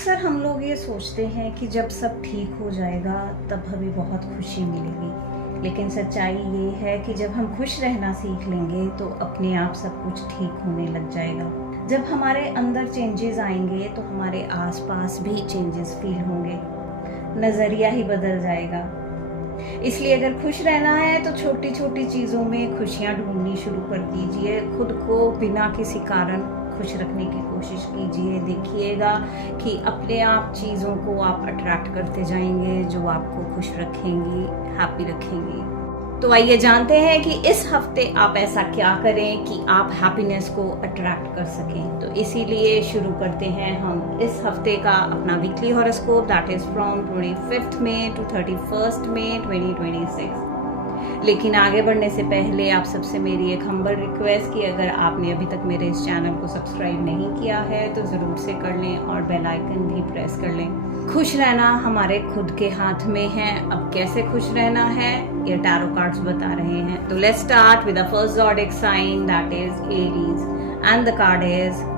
अक्सर हम लोग ये सोचते हैं कि जब सब ठीक हो जाएगा तब हमें बहुत खुशी मिलेगी, लेकिन सच्चाई ये है कि जब हम खुश रहना सीख लेंगे तो अपने आप सब कुछ ठीक होने लग जाएगा। जब हमारे अंदर चेंजेस आएंगे तो हमारे आसपास भी चेंजेस फील होंगे, नज़रिया ही बदल जाएगा। इसलिए अगर खुश रहना है तो छोटी छोटी चीज़ों में खुशियाँ ढूंढनी शुरू कर दीजिए। खुद को बिना किसी कारण खुश रखने की कोशिश कीजिए। देखिएगा कि अपने आप चीज़ों को आप अट्रैक्ट करते जाएंगे जो आपको खुश रखेंगी, हैप्पी रखेंगी। तो आइए जानते हैं कि इस हफ्ते आप ऐसा क्या करें कि आप हैप्पीनेस को अट्रैक्ट कर सकें। तो इसीलिए शुरू करते हैं हम इस हफ्ते का अपना weekly horoscope, that is from 25 May to 31 May 2026। लेकिन आगे बढ़ने से पहले आप सबसे मेरी एक हम्बल रिक्वेस्ट कि अगर आपने अभी तक मेरे इस चैनल को सब्सक्राइब नहीं किया है तो ज़रूर से कर लें और बेल आइकन भी प्रेस कर लें। खुश रहना हमारे खुद के हाथ में है। अब कैसे खुश रहना है ये टैरो कार्ड्स बता रहे हैं। तो let's start with the first zodiac sign, that is Aries, and the card is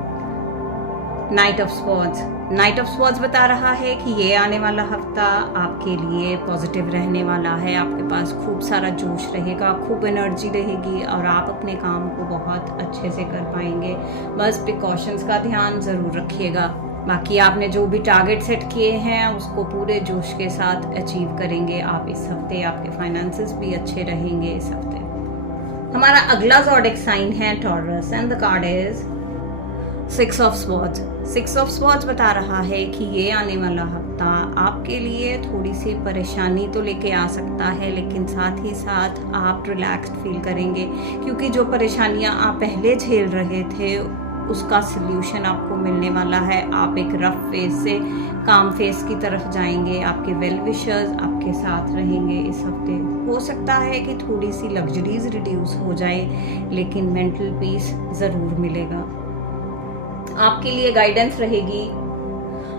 knight of swords. Knight of swords बता रहा है कि ये आने वाला हफ्ता आपके लिए पॉजिटिव रहने वाला है। आपके पास खूब सारा जोश रहेगा, खूब एनर्जी रहेगी और आप अपने काम को बहुत अच्छे से कर पाएंगे। बस प्रिकॉशंस का ध्यान ज़रूर रखिएगा। बाकी आपने जो भी टारगेट सेट किए हैं उसको पूरे जोश के साथ अचीव करेंगे आप इस हफ्ते। आपके फाइनेंसेस भी अच्छे रहेंगे इस हफ्ते। हमारा अगला ज़ोडिक साइन है taurus, and the card is 6 of swords. 6 of swords बता रहा है कि ये आने वाला हफ्ता आपके लिए थोड़ी सी परेशानी तो लेके आ सकता है, लेकिन साथ ही साथ आप रिलैक्स्ड फील करेंगे क्योंकि जो परेशानियां आप पहले झेल रहे थे उसका सल्यूशन आपको मिलने वाला है। आप एक रफ फेज से काम फेज की तरफ जाएंगे। आपके वेल विशर्स आपके साथ रहेंगे इस हफ्ते। हो सकता है कि थोड़ी सी लग्जरीज रिड्यूस हो जाए, लेकिन मेंटल पीस ज़रूर मिलेगा। आपके लिए गाइडेंस रहेगी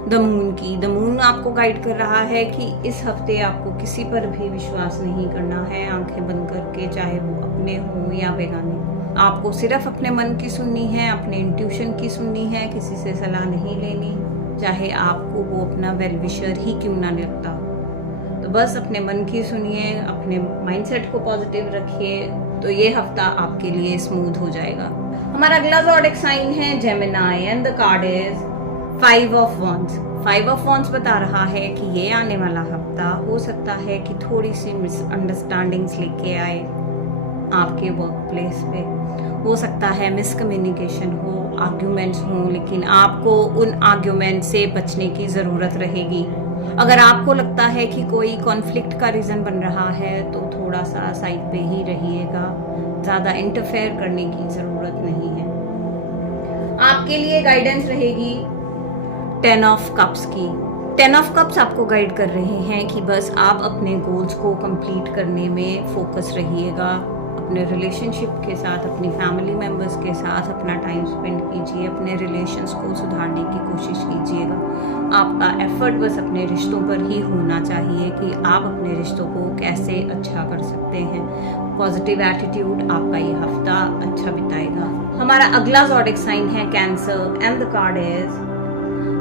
द मून की। द मून आपको गाइड कर रहा है कि इस हफ्ते आपको किसी पर भी विश्वास नहीं करना है, आंखें बंद करके, चाहे वो अपने हों या बेगाने। आपको सिर्फ अपने मन की सुननी है, अपने इंट्यूशन की सुननी है, किसी से सलाह नहीं लेनी, चाहे आपको वो अपना वेल विशर ही क्यों ना लगता हो। तो बस अपने मन की सुनिए, अपने माइंडसेट को पॉजिटिव रखिए, तो ये हफ्ता आपके लिए स्मूथ हो जाएगा। हमारा अगला ज़ोडिक साइन है Gemini, and the card is 5 of wands. 5 of wands बता रहा है कि ये आने वाला हफ्ता हो सकता है कि थोड़ी सी मिसअंडरस्टैंडिंग्स लेके आए आपके वर्क प्लेस पे। हो सकता है मिसकम्युनिकेशन हो, आर्ग्यूमेंट्स हों, लेकिन आपको उन आर्ग्यूमेंट से बचने की ज़रूरत रहेगी। अगर आपको लगता है कि कोई कॉन्फ्लिक्ट का रीज़न बन रहा है तो थोड़ा सा साइड पे ही रहिएगा, ज़्यादा इंटरफेयर करने की ज़रूरत नहीं है। आपके लिए गाइडेंस रहेगी 10 ऑफ कप्स की। 10 ऑफ कप्स आपको गाइड कर रहे हैं कि बस आप अपने गोल्स को कंप्लीट करने में फोकस रहिएगा। अपने रिलेशनशिप के साथ, अपनी फैमिली मेम्बर्स के साथ अपना टाइम स्पेंड कीजिए, अपने रिलेशंस को सुधारने की कोशिश कीजिएगा। आपका एफर्ट बस अपने रिश्तों पर ही होना चाहिए कि आप अपने रिश्तों को कैसे अच्छा कर सकते हैं। पॉजिटिव एटीट्यूड आपका ये हफ्ता अच्छा बिताएगा। हमारा अगला ज़ोडिक साइन है cancer, and the card is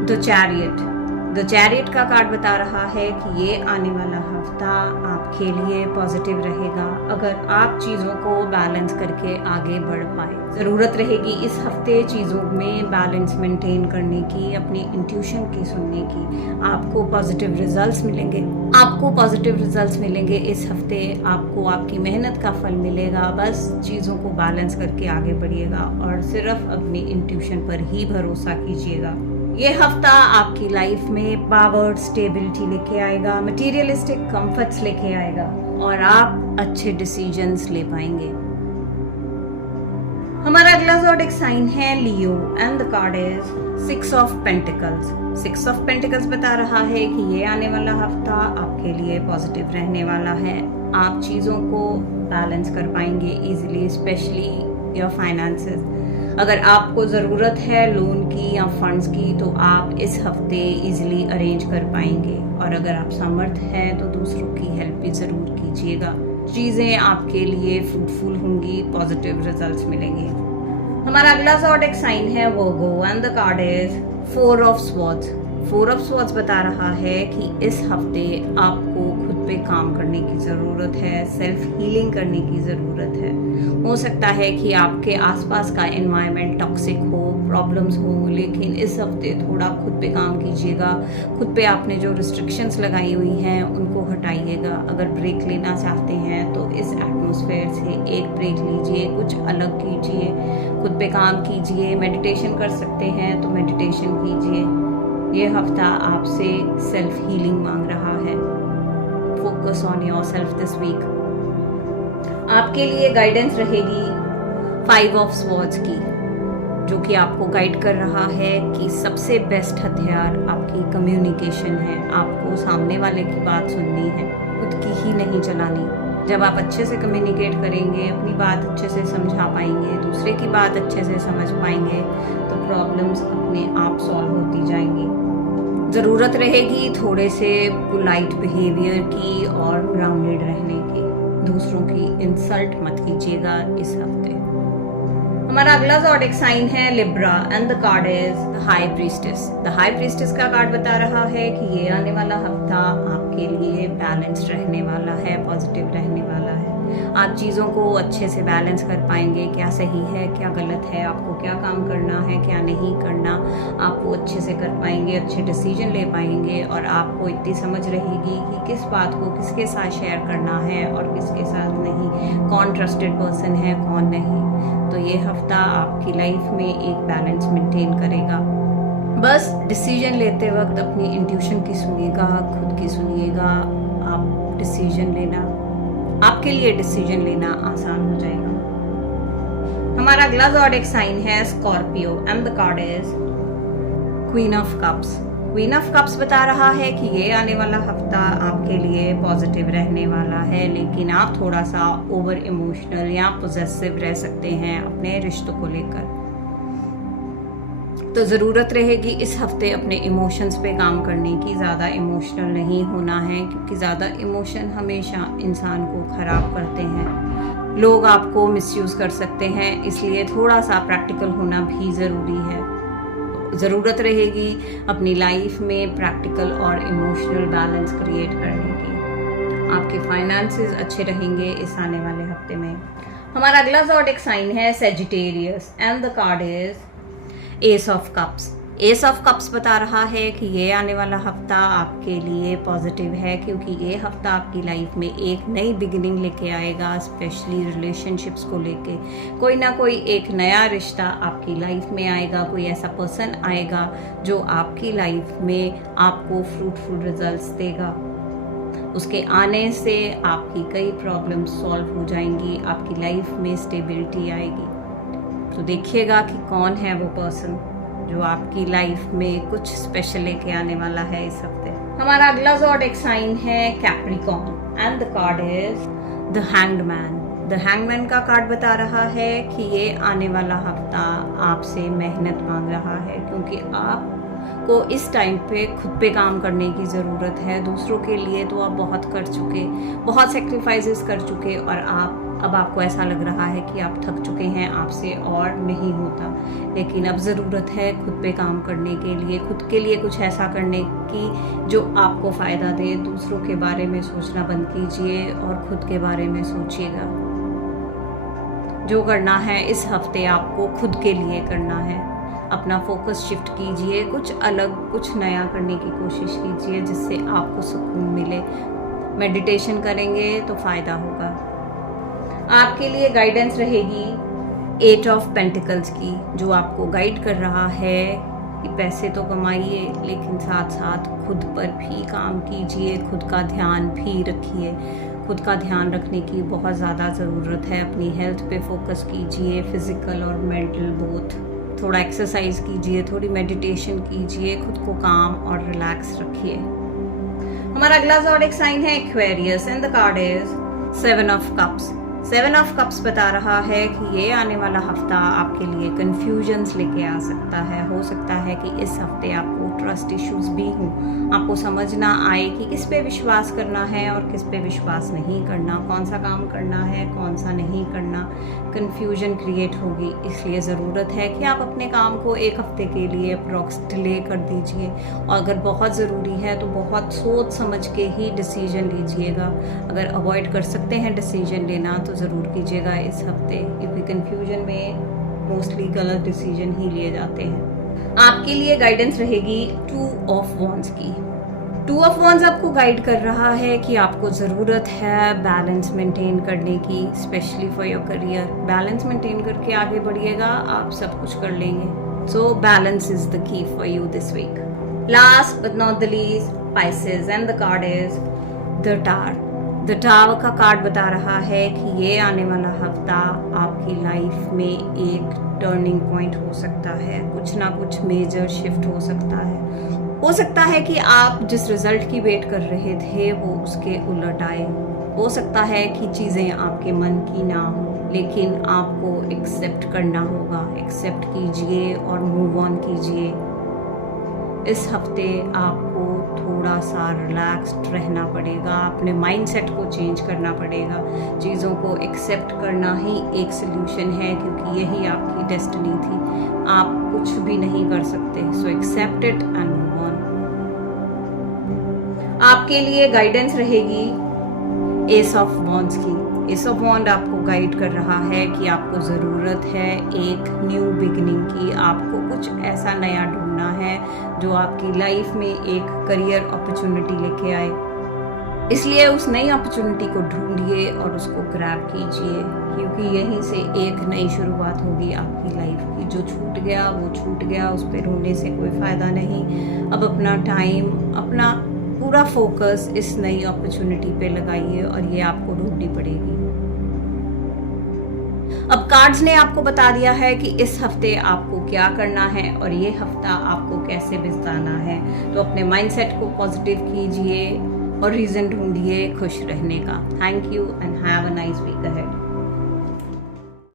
the chariot. The chariot का कार्ड बता रहा है कि ये आने वाला हफ्ता आपके लिए पॉजिटिव रहेगा अगर आप चीज़ों को बैलेंस करके आगे बढ़ पाए। ज़रूरत रहेगी इस हफ्ते चीज़ों में बैलेंस मेंटेन करने की, अपनी इंट्यूशन की सुनने की। आपको पॉजिटिव रिजल्ट्स मिलेंगे। आपको पॉजिटिव रिजल्ट्स मिलेंगे इस हफ्ते। आपको आपकी मेहनत का फल मिलेगा। बस चीज़ों को बैलेंस करके आगे बढ़िएगा और सिर्फ अपनी इंट्यूशन पर ही भरोसा कीजिएगा। ये हफ्ता आपकी लाइफ में पावर, स्टेबिलिटी लेके आएगा, मटेरियलिस्टिक कंफर्ट्स लेके आएगा और आप अच्छे डिसीजंस ले पाएंगे। हमारा अगला ज़ोडिक साइन है Leo, and the card is 6 of pentacles. 6 of pentacles बता रहा है कि ये आने वाला हफ्ता आपके लिए पॉजिटिव रहने वाला है। आप चीज़ों को बैलेंस कर पाएंगे इजीली, स्पेशली योर फाइनेंसेस। अगर आपको ज़रूरत है लोन की या फंड्स की तो आप इस हफ्ते इजीली अरेंज कर पाएंगे, और अगर आप समर्थ हैं तो दूसरों की हेल्प भी ज़रूर कीजिएगा। चीज़ें आपके लिए फ्रूटफुल होंगी, पॉजिटिव रिजल्ट्स मिलेंगे। हमारा अगला ज़ोडिक साइन है Virgo, and the card is 4 of swords. 4 of swords बता रहा है कि इस हफ्ते आपको खुद पे काम करने की ज़रूरत है, सेल्फ हीलिंग करने की ज़रूरत है। हो सकता है कि आपके आसपास का एनवायरनमेंट टॉक्सिक हो, प्रॉब्लम्स हो, लेकिन इस हफ्ते थोड़ा खुद पे काम कीजिएगा। खुद पे आपने जो रिस्ट्रिक्शंस लगाई हुई हैं उनको हटाइएगा। अगर ब्रेक लेना चाहते हैं तो इस एटमॉस्फेयर से एक ब्रेक लीजिए, कुछ अलग कीजिए, खुद पे काम कीजिए। मेडिटेशन कर सकते हैं तो मेडिटेशन कीजिए। ये हफ्ता आपसे सेल्फ हीलिंग मांग रहा है। Focus on yourself this week. आपके लिए गाइडेंस रहेगी 5 ऑफ स्वॉर्ड्स की, जो कि आपको गाइड कर रहा है कि सबसे बेस्ट हथियार आपकी कम्युनिकेशन है। आपको सामने वाले की बात सुननी है, खुद की ही नहीं चलानी। जब आप अच्छे से कम्युनिकेट करेंगे, अपनी बात अच्छे से समझा पाएंगे, दूसरे की बात अच्छे से समझ पाएंगे, तो प्रॉब्लम्स अपने आप सॉल्व होती जाएंगी। ज़रूरत रहेगी थोड़े से पोलाइट बिहेवियर की और ग्राउंडेड रहने की। दूसरों की इंसल्ट मत कीजिएगा इस हफ्ते। हमारा अगला ज़ोडिएक साइन है Libra and the card is the high priestess. The high priestess का कार्ड बता रहा है कि ये आने वाला हफ्ता आपके लिए बैलेंस्ड रहने वाला है, पॉजिटिव रहने वाला है। आप चीज़ों को अच्छे से बैलेंस कर पाएंगे, क्या सही है क्या गलत है, आपको क्या काम करना है क्या नहीं करना, आप वो अच्छे से कर पाएंगे, अच्छे डिसीजन ले पाएंगे और आपको इतनी समझ रहेगी कि किस बात को किसके साथ शेयर करना है और किसके साथ नहीं, कौन ट्रस्टेड पर्सन है कौन नहीं। तो ये हफ्ता आपकी लाइफ में एक बैलेंस मेंटेन करेगा। बस डिसीजन लेते वक्त अपनी इंट्यूशन की सुनिएगा, खुद की सुनिएगा। आप डिसीजन लेना, आपके लिए डिसीजन लेना आसान हो जाएगा। हमारा अगला ज़ोडिएक साइन है Scorpio and the card is queen of cups. Queen of cups बता रहा है कि ये आने वाला हफ्ता आपके लिए पॉजिटिव रहने वाला है, लेकिन आप थोड़ा सा ओवर इमोशनल या पोजेसिव रह सकते हैं अपने रिश्तों को लेकर। तो ज़रूरत रहेगी इस हफ्ते अपने इमोशंस पे काम करने की। ज़्यादा इमोशनल नहीं होना है, क्योंकि ज़्यादा इमोशन हमेशा इंसान को ख़राब करते हैं। लोग आपको मिसयूज़ कर सकते हैं, इसलिए थोड़ा सा प्रैक्टिकल होना भी ज़रूरी है। ज़रूरत रहेगी अपनी लाइफ में प्रैक्टिकल और इमोशनल बैलेंस क्रिएट करने की। आपके फाइनेंसेस अच्छे रहेंगे इस आने वाले हफ्ते में। हमारा अगला ज़ोडिएक साइन है Sagittarius and the card is S of cups. S of cups बता रहा है कि ये आने वाला हफ्ता आपके लिए पॉजिटिव है, क्योंकि ये हफ्ता आपकी लाइफ में एक नई बिगिनिंग लेके आएगा, स्पेशली रिलेशनशिप्स को लेके। कोई ना कोई एक नया रिश्ता आपकी लाइफ में आएगा, कोई ऐसा पर्सन आएगा जो आपकी लाइफ में आपको फ्रूटफुल रिजल्ट्स देगा। उसके आने से आपकी कई प्रॉब्लम्स सॉल्व हो जाएंगी, आपकी लाइफ में स्टेबिलिटी आएगी। तो देखिएगा कि कौन है वो पर्सन जो आपकी लाइफ में कुछ स्पेशल लेके आने वाला है इस हफ्ते। हमारा अगला ज़ोडिएक साइन है Capricorn and the card is the hanged man. The hanged man का कार्ड बता रहा है कि ये आने वाला हफ्ता आपसे मेहनत मांग रहा है, क्योंकि आपको इस टाइम पे खुद पे काम करने की ज़रूरत है। दूसरों के लिए तो आप बहुत कर चुके, बहुत सेक्रीफाइसेस कर चुके, और अब आपको ऐसा लग रहा है कि आप थक चुके हैं, आपसे और नहीं होता। लेकिन अब ज़रूरत है खुद पे काम करने के लिए, खुद के लिए कुछ ऐसा करने की जो आपको फ़ायदा दे। दूसरों के बारे में सोचना बंद कीजिए और खुद के बारे में सोचिएगा। जो करना है इस हफ्ते आपको खुद के लिए करना है। अपना फोकस शिफ्ट कीजिए, कुछ अलग कुछ नया करने की कोशिश कीजिए जिससे आपको सुकून मिले। मेडिटेशन करेंगे तो फ़ायदा होगा। आपके लिए गाइडेंस रहेगी 8 ऑफ पेंटिकल्स की, जो आपको गाइड कर रहा है कि पैसे तो कमाइए, लेकिन साथ साथ खुद पर भी काम कीजिए, खुद का ध्यान भी रखिए। खुद का ध्यान रखने की बहुत ज़्यादा ज़रूरत है। अपनी हेल्थ पे फोकस कीजिए, फिज़िकल और मेंटल बोथ। थोड़ा एक्सरसाइज कीजिए, थोड़ी मेडिटेशन कीजिए, खुद को काम और रिलैक्स रखिए। हमारा अगला ज़ोडिएक साइन है Aquarius and the card is 7 of cups. 7 of cups बता रहा है कि ये आने वाला हफ्ता आपके लिए कन्फ्यूजन्स लेके आ सकता है। हो सकता है कि इस हफ्ते आपको ट्रस्ट इश्यूज भी हों, आपको समझ ना आए कि किस पे विश्वास करना है और किस पे विश्वास नहीं करना, कौन सा काम करना है कौन सा नहीं करना। कन्फ्यूजन क्रिएट होगी, इसलिए ज़रूरत है कि आप अपने काम को एक हफ्ते के लिए अप्रॉक्स डिले कर दीजिए, और अगर बहुत ज़रूरी है तो बहुत सोच समझ के ही डिसीजन लीजिएगा। अगर अवॉइड कर सकते हैं डिसीजन लेना तो ज़रूर कीजिएगा इस हफ्ते, क्योंकि कन्फ्यूजन में मोस्टली गलत डिसीजन ही लिए जाते हैं। आपके लिए गाइडेंस रहेगी 2 ऑफ वॉन्ड्स की। 2 ऑफ वॉन्ड्स आपको गाइड कर रहा है कि आपको ज़रूरत है बैलेंस मेंटेन करने की, specially for your career. Balance maintain करके आगे बढ़िएगा, आप सब कुछ कर लेंगे। So balance is the key for you this week. Last but not the least, Pisces, and the card is the tower. The tower का कार्ड बता रहा है कि ये आने वाला हफ्ता आपकी लाइफ में एक टर्निंग पॉइंट हो सकता है, कुछ ना कुछ मेजर शिफ्ट हो सकता है। हो सकता है कि आप जिस रिजल्ट की वेट कर रहे थे वो उसके उलट आए। हो सकता है कि चीज़ें आपके मन की ना हो, लेकिन आपको एक्सेप्ट करना होगा। एक्सेप्ट कीजिए और मूव ऑन कीजिए। इस हफ्ते आपको थोड़ा सा रिलैक्स्ड रहना पड़ेगा, अपने माइंडसेट को चेंज करना पड़ेगा। चीज़ों को एक्सेप्ट करना ही एक सल्यूशन है, क्योंकि यही आपकी डेस्टिनी थी। आप कुछ भी नहीं कर सकते। So accept it and move on. आपके लिए गाइडेंस रहेगी एस ऑफ वॉन्ड्स की। एस ऑफ वॉन्ड आपको गाइड कर रहा है कि आपको ज़रूरत है एक न्यू बिगिनिंग की। आपको कुछ ऐसा नया ढूंढना है जो आपकी लाइफ में एक करियर अपॉर्चुनिटी लेके आए। इसलिए उस नई अपॉर्चुनिटी को ढूंढिए और उसको ग्रैब कीजिए, क्योंकि यहीं से एक नई शुरुआत होगी आपकी लाइफ की। जो छूट गया वो छूट गया, उस पर रोने से कोई फ़ायदा नहीं। अब अपना टाइम, अपना पूरा फोकस इस नई अपॉर्चुनिटी पे लगाइए, और ये आपको ढूंढनी पड़ेगी। अब कार्ड्स ने आपको बता दिया है कि इस हफ्ते आपको क्या करना है और ये हफ्ता आपको कैसे बिताना है। तो अपने माइंडसेट को पॉजिटिव कीजिए और रीज़न ढूंढिए खुश रहने का। Thank you and have a nice week ahead.